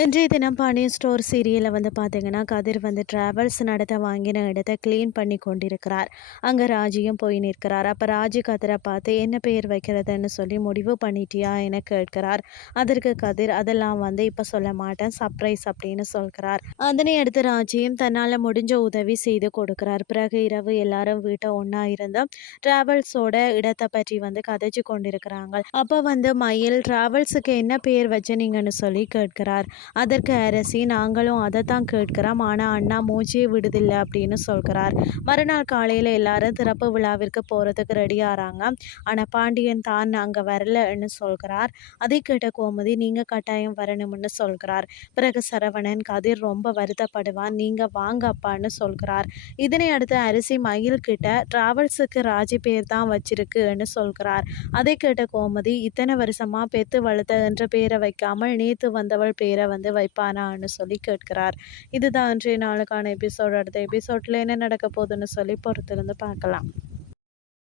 இன்றைய தினம் பாண்டியன் ஸ்டோர் சீரியலில் வந்து பார்த்தீங்கன்னா கதிர் வந்து டிராவல்ஸ் நடத்த வாங்கின இடத்த க்ளீன் பண்ணி கொண்டிருக்கிறார். அங்கே ராஜியும் போய் நிற்கிறார். அப்போ ராஜி கதிரை பார்த்து என்ன பெயர் வைக்கிறதுன்னு சொல்லி முடிவு பண்ணிட்டியா? என கேட்கிறார். அதற்கு கதிர் அதெல்லாம் வந்து இப்போ சொல்ல மாட்டேன். சர்ப்ரைஸ் அப்படின்னு சொல்கிறார். அதனை அடுத்து ராஜியும் தன்னால் முடிஞ்ச உதவி செய்து கொடுக்கிறார். பிறகு இரவு எல்லாரும் வீட்டை ஒன்றா இருந்து டிராவல்ஸோட இடத்தை பற்றி வந்து கதைச்சு கொண்டிருக்கிறாங்க. அப்போ வந்து மயில் டிராவல்ஸுக்கு என்ன பெயர் வச்சனீங்கன்னு சொல்லி கேட்கிறார். அதற்கு அரசி நாங்களும் அதை தான் கேட்கிறோம். ஆனால் அண்ணா மூச்சே விடுதில்லை அப்படின்னு சொல்கிறார். மறுநாள் காலையில் எல்லாரும் திறப்பு விழாவிற்கு போகிறதுக்கு ரெடி ஆகிறாங்க ஆனால் பாண்டியன் தான் அங்கே வரலன்னு சொல்கிறார். அதை கேட்ட கோமதி நீங்கள் கட்டாயம் வரணும்னு சொல்கிறார். பிறகு சரவணன் கதிர் ரொம்ப வருத்தப்படுவான். நீங்கள் வாங்க அப்பான்னு சொல்கிறார். இதனை அடுத்து அரிசி மயில் கிட்ட டிராவல்ஸுக்கு ராஜி பேர் தான் வச்சிருக்குன்னு சொல்கிறார். அதை கேட்ட கோமதி இத்தனை வருஷமாக பெத்து வளர்த்த என்ற பேரை வைக்காமல் நேத்து வந்தவள் பேரை வந்து வைப்பானான்னு சொல்லி கேட்கிறார். இதுதான் அன்றைய நாளுக்கான எபிசோட் அடுத்த எபிசோட்ல என்ன நடக்க போகுதுன்னு சொல்லி பொறுத்திருந்து பார்க்கலாம்.